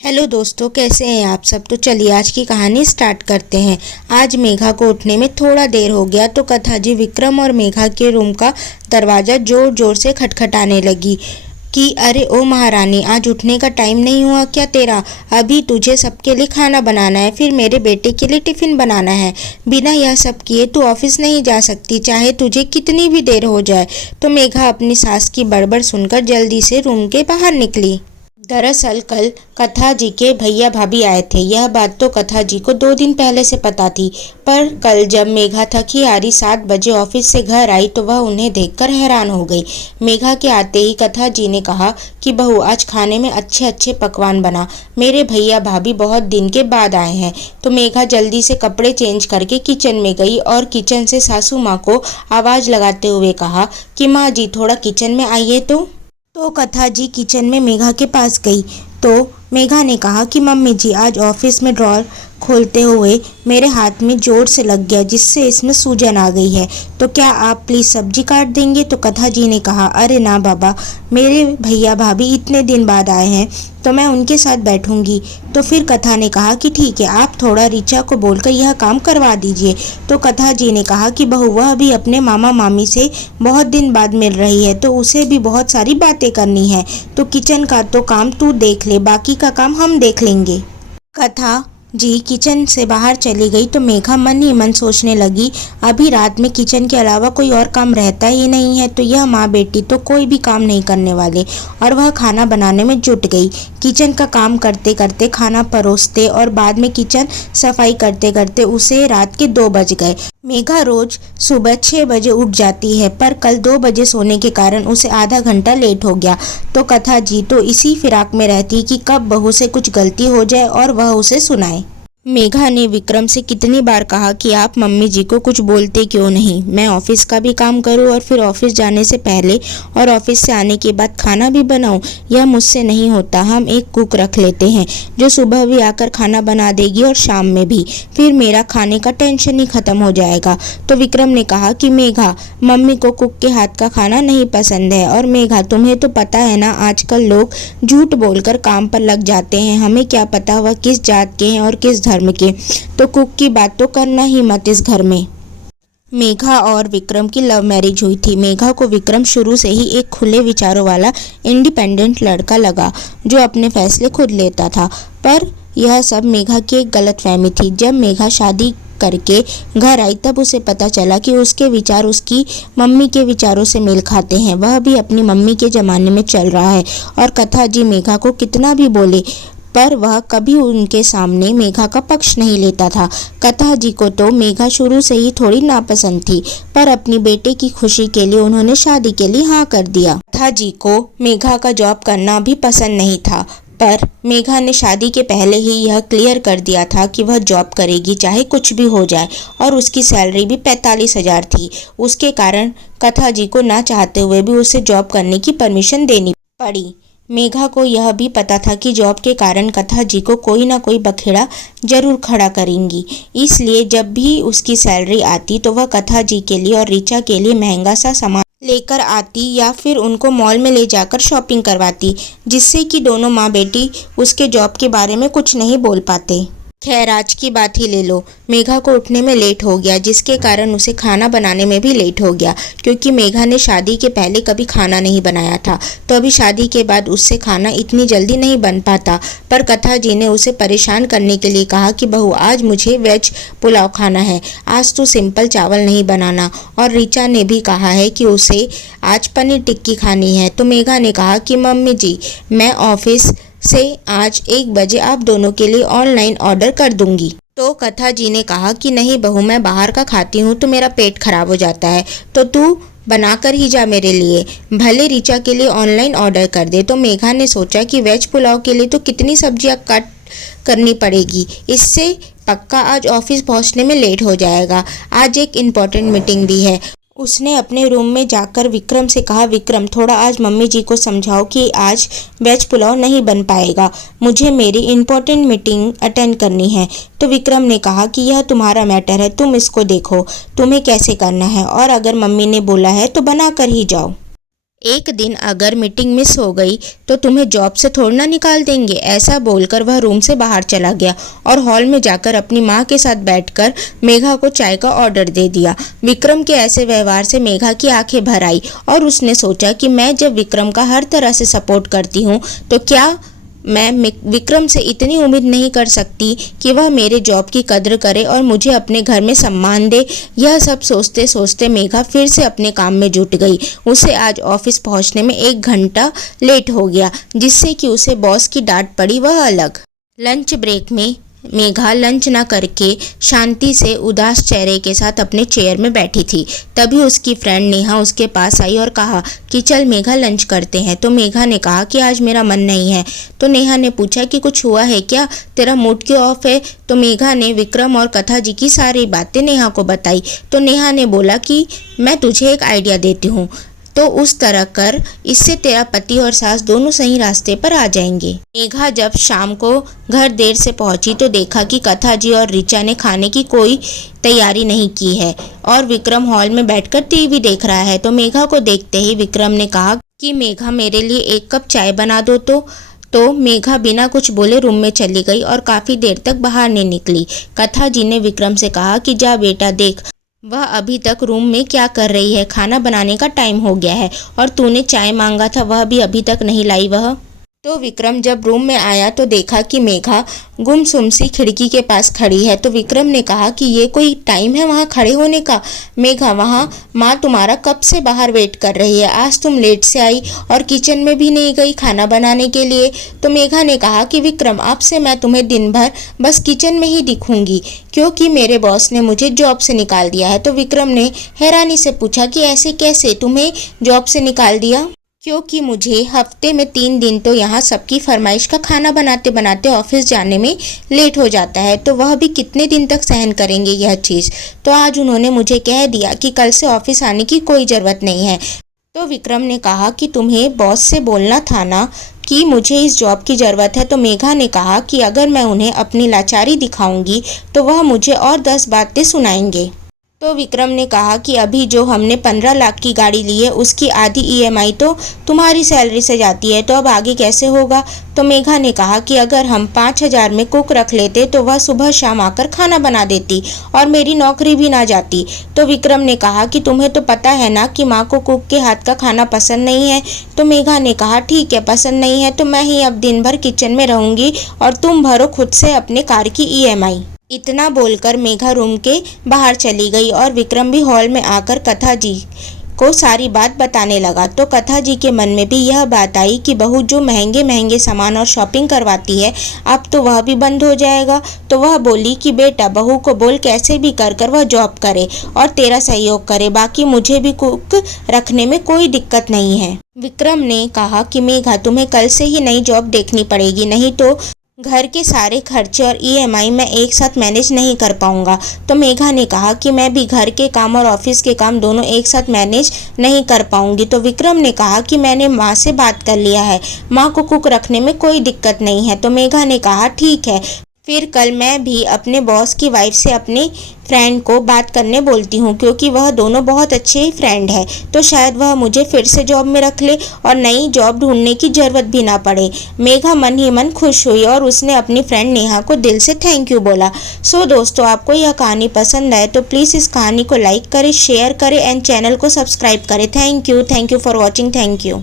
Hello दोस्तों, कैसे हैं आप सब। तो चलिए आज की कहानी स्टार्ट करते हैं। आज मेघा को उठने में थोड़ा देर हो गया तो कथा जी विक्रम और मेघा के रूम का दरवाज़ा ज़ोर ज़ोर से खटखटाने लगी कि अरे ओ महारानी, आज उठने का टाइम नहीं हुआ क्या तेरा? अभी तुझे सबके लिए खाना बनाना है, फिर मेरे बेटे के लिए टिफ़िन बनाना है। बिना यह सब किए तू ऑफिस नहीं जा सकती, चाहे तुझे कितनी भी देर हो जाए। तो मेघा अपनी सास की बड़बड़ सुनकर जल्दी से रूम के बाहर निकली। दरअसल कल कथा जी के भैया भाभी आए थे। यह बात तो कथा जी को 2 दिन पहले से पता थी, पर कल जब मेघा थकी हारी 7 बजे ऑफिस से घर आई तो वह उन्हें देखकर हैरान हो गई। मेघा के आते ही कथा जी ने कहा कि बहू, आज खाने में अच्छे अच्छे पकवान बना, मेरे भैया भाभी बहुत दिन के बाद आए हैं। तो मेघा जल्दी से कपड़े चेंज करके किचन में गई और किचन से सासू माँ को आवाज़ लगाते हुए कहा कि माँ जी, थोड़ा किचन में आइए। तो कथा जी किचन में मेघा के पास गई तो मेघा ने कहा कि मम्मी जी, आज ऑफिस में ड्रॉर खोलते हुए मेरे हाथ में जोर से लग गया, जिससे इसमें सूजन आ गई है। तो क्या आप प्लीज़ सब्जी काट देंगे? तो कथा जी ने कहा, अरे ना बाबा, मेरे भैया भाभी इतने दिन बाद आए हैं तो मैं उनके साथ बैठूंगी। तो फिर कथा ने कहा कि ठीक है, आप थोड़ा ऋचा को बोलकर यह काम करवा दीजिए। तो कथा जी ने कहा कि बहू, वह भी अपने मामा मामी से बहुत दिन बाद मिल रही है तो उसे भी बहुत सारी बातें करनी है। तो किचन का तो काम तू देख ले, बाकी का काम हम देख लेंगे। कथा जी किचन से बाहर चली गई तो मेघा मन ही मन सोचने लगी, अभी रात में किचन के अलावा कोई और काम रहता ही नहीं है तो यह माँ बेटी तो कोई भी काम नहीं करने वाले। और वह खाना बनाने में जुट गई। किचन का काम करते करते, खाना परोसते और बाद में किचन सफाई करते करते उसे रात के 2 बज गए। मेघा रोज सुबह 6 बजे उठ जाती है, पर कल 2 बजे सोने के कारण उसे आधा घंटा लेट हो गया। तो कथा जी तो इसी फिराक में रहती कि कब बहू से कुछ गलती हो जाए और वह उसे सुनाए। मेघा ने विक्रम से कितनी बार कहा कि आप मम्मी जी को कुछ बोलते क्यों नहीं, मैं ऑफिस का भी काम करूं और फिर ऑफिस जाने से पहले और ऑफिस से आने के बाद खाना भी बनाऊं। यह मुझसे नहीं होता। हम एक कुक रख लेते हैं जो सुबह भी आकर खाना बना देगी और शाम में भी, फिर मेरा खाने का टेंशन ही खत्म हो जाएगा। तो विक्रम ने कहा कि मेघा, मम्मी को कुक के हाथ का खाना नहीं पसंद है। और मेघा, तुम्हें तो पता है ना, आजकल लोग झूठ बोलकर काम पर लग जाते हैं, हमें क्या पता वह किस जात के हैं और किस धर्म के। तो कुक की बात तो करना ही मत इस घर में। मेघा और विक्रम की लव मैरिज हुई थी। मेघा को विक्रम शुरू से ही एक खुले विचारों वाला इंडिपेंडेंट लड़का लगा जो अपने फैसले खुद लेता था, पर यह सब मेघा की एक गलतफहमी थी। जब मेघा शादी करके घर आई तब उसे पता चला कि उसके विचार उसकी मम्मी के विचारों से मेल खाते हैं। वह भी अपनी मम्मी के ज़माने में चल रहा है। और कथा जी मेघा को कितना भी बोले पर वह कभी उनके सामने मेघा का पक्ष नहीं लेता था। कथा जी को तो मेघा शुरू से ही थोड़ी नापसंद थी, पर अपनी बेटे की खुशी के लिए उन्होंने शादी के लिए हाँ कर दिया। कथा जी को मेघा का जॉब करना भी पसंद नहीं था, पर मेघा ने शादी के पहले ही यह क्लियर कर दिया था कि वह जॉब करेगी चाहे कुछ भी हो जाए, और उसकी सैलरी भी 45,000 थी। उसके कारण कथा जी को ना चाहते हुए भी उसे जॉब करने की परमिशन देनी पड़ी। मेघा को यह भी पता था कि जॉब के कारण कथा जी को कोई ना कोई बखेड़ा जरूर खड़ा करेंगी, इसलिए जब भी उसकी सैलरी आती तो वह कथा जी के लिए और ऋचा के लिए महंगा सा सामान लेकर आती या फिर उनको मॉल में ले जाकर शॉपिंग करवाती, जिससे कि दोनों माँ बेटी उसके जॉब के बारे में कुछ नहीं बोल पाते। खैर, आज की बात ही ले लो। मेघा को उठने में लेट हो गया, जिसके कारण उसे खाना बनाने में भी लेट हो गया, क्योंकि मेघा ने शादी के पहले कभी खाना नहीं बनाया था। तो अभी शादी के बाद उससे खाना इतनी जल्दी नहीं बन पाता। पर कथा जी ने उसे परेशान करने के लिए कहा कि बहू, आज मुझे वेज पुलाव खाना है, आज तो सिंपल चावल नहीं बनाना। और ऋचा ने भी कहा है कि उसे आज पनीर टिक्की खानी है। तो मेघा ने कहा कि मम्मी जी, मैं ऑफिस से आज 1 बजे आप दोनों के लिए ऑनलाइन ऑर्डर कर दूंगी। तो कथा जी ने कहा कि नहीं बहू, मैं बाहर का खाती हूँ तो मेरा पेट खराब हो जाता है, तो तू बना कर ही जा मेरे लिए, भले ऋचा के लिए ऑनलाइन ऑर्डर कर दे। तो मेघा ने सोचा कि वेज पुलाव के लिए तो कितनी सब्जियां कट करनी पड़ेगी, इससे पक्का आज ऑफिस पहुँचने में लेट हो जाएगा। आज एक इम्पॉर्टेंट मीटिंग भी है। उसने अपने रूम में जाकर विक्रम से कहा, विक्रम, थोड़ा आज मम्मी जी को समझाओ कि आज वेज पुलाव नहीं बन पाएगा, मुझे मेरी इम्पोर्टेंट मीटिंग अटेंड करनी है। तो विक्रम ने कहा कि यह तुम्हारा मैटर है, तुम इसको देखो, तुम्हें कैसे करना है, और अगर मम्मी ने बोला है तो बना कर ही जाओ। एक दिन अगर मीटिंग मिस हो गई तो तुम्हें जॉब से थोड़ा ना निकाल देंगे। ऐसा बोलकर वह रूम से बाहर चला गया और हॉल में जाकर अपनी माँ के साथ बैठकर मेघा को चाय का ऑर्डर दे दिया। विक्रम के ऐसे व्यवहार से मेघा की आंखें भर आई और उसने सोचा कि मैं जब विक्रम का हर तरह से सपोर्ट करती हूँ तो क्या मैं विक्रम से इतनी उम्मीद नहीं कर सकती कि वह मेरे जॉब की कद्र करे और मुझे अपने घर में सम्मान दे। यह सब सोचते सोचते मेघा फिर से अपने काम में जुट गई। उसे आज ऑफिस पहुंचने में 1 घंटा लेट हो गया, जिससे कि उसे बॉस की डांट पड़ी, वह अलग। लंच ब्रेक में मेघा लंच न करके शांति से उदास चेहरे के साथ अपने चेयर में बैठी थी। तभी उसकी फ्रेंड नेहा उसके पास आई और कहा कि चल मेघा लंच करते हैं। तो मेघा ने कहा कि आज मेरा मन नहीं है। तो नेहा ने पूछा कि कुछ हुआ है क्या, तेरा मूड क्यों ऑफ है। तो मेघा ने विक्रम और कथा जी की सारी बातें नेहा को बताई। तो नेहा ने बोला कि मैं तुझे एक आइडिया देती हूँ, तो उस तरह कर, इससे तेरा पति और सास दोनों सही रास्ते पर आ जाएंगे। मेघा जब शाम को घर देर से पहुंची तो देखा कि कथा जी और ऋचा ने खाने की कोई तैयारी नहीं की है और विक्रम हॉल में बैठकर टीवी देख रहा है। तो मेघा को देखते ही विक्रम ने कहा कि मेघा मेरे लिए 1 कप चाय बना दो। तो मेघा बिना कुछ बोले रूम में चली गई और काफी देर तक बाहर नहीं निकली। कथा जी ने विक्रम से कहा कि जा बेटा देख, वह अभी तक रूम में क्या कर रही है, खाना बनाने का टाइम हो गया है और तूने चाय मांगा था वह भी अभी तक नहीं लाई वह। तो विक्रम जब रूम में आया तो देखा कि मेघा गुमसुम सी खिड़की के पास खड़ी है। तो विक्रम ने कहा कि ये कोई टाइम है वहाँ खड़े होने का। मेघा, वहाँ माँ तुम्हारा कब से बाहर वेट कर रही है, आज तुम लेट से आई और किचन में भी नहीं गई खाना बनाने के लिए। तो मेघा ने कहा कि विक्रम, अब से मैं तुम्हें दिन भर बस किचन में ही दिखूंगी क्योंकि मेरे बॉस ने मुझे जॉब से निकाल दिया है। तो विक्रम ने हैरानी से पूछा कि ऐसे कैसे, तुम्हें जॉब से निकाल दिया? क्योंकि मुझे हफ्ते में 3 दिन तो यहाँ सबकी फरमाइश का खाना बनाते बनाते ऑफिस जाने में लेट हो जाता है, तो वह भी कितने दिन तक सहन करेंगे यह चीज़। तो आज उन्होंने मुझे कह दिया कि कल से ऑफिस आने की कोई ज़रूरत नहीं है। तो विक्रम ने कहा कि तुम्हें बॉस से बोलना था ना कि मुझे इस जॉब की ज़रूरत है। तो मेघा ने कहा कि अगर मैं उन्हें अपनी लाचारी दिखाऊंगी तो वह मुझे और 10 बातें सुनाएंगे। तो विक्रम ने कहा कि अभी जो हमने 15 लाख की गाड़ी ली है उसकी आधी ईएमआई तो तुम्हारी सैलरी से जाती है, तो अब आगे कैसे होगा। तो मेघा ने कहा कि अगर हम 5,000 में कुक रख लेते तो वह सुबह शाम आकर खाना बना देती और मेरी नौकरी भी ना जाती। तो विक्रम ने कहा कि तुम्हें तो पता है ना कि माँ को कुक के हाथ का खाना पसंद नहीं है। तो मेघा ने कहा ठीक है, पसंद नहीं है तो मैं ही अब दिन भर किचन में रहूंगी और तुम भरो खुद से अपने कार की ईएमआई। इतना बोलकर मेघा रूम के बाहर चली गई और विक्रम भी हॉल में आकर कथा जी को सारी बात बताने लगा। तो कथा जी के मन में भी यह बात आई कि बहू जो महंगे महंगे सामान और शॉपिंग करवाती है अब तो वह भी बंद हो जाएगा। तो वह बोली कि बेटा बहू को बोल कैसे भी कर वह जॉब करे और तेरा सहयोग करे, बाकी मुझे भी कुक रखने में कोई दिक्कत नहीं है। विक्रम ने कहा कि मेघा तुम्हें कल से ही नई जॉब देखनी पड़ेगी, नहीं तो घर के सारे खर्चे और ईएमआई मैं एक साथ मैनेज नहीं कर पाऊंगा। तो मेघा ने कहा कि मैं भी घर के काम और ऑफिस के काम दोनों एक साथ मैनेज नहीं कर पाऊंगी। तो विक्रम ने कहा कि मैंने माँ से बात कर लिया है, माँ को कुक रखने में कोई दिक्कत नहीं है। तो मेघा ने कहा ठीक है, फिर कल मैं भी अपने बॉस की वाइफ से अपने फ्रेंड को बात करने बोलती हूँ क्योंकि वह दोनों बहुत अच्छे फ्रेंड है, तो शायद वह मुझे फिर से जॉब में रख ले और नई जॉब ढूंढने की ज़रूरत भी ना पड़े। मेघा मन ही मन खुश हुई और उसने अपनी फ्रेंड नेहा को दिल से थैंक यू बोला। सो दोस्तों, आपको यह कहानी पसंद आए तो प्लीज़ इस कहानी को लाइक करें, शेयर करें एंड चैनल को सब्सक्राइब करें। Thank you for watching. Thank you.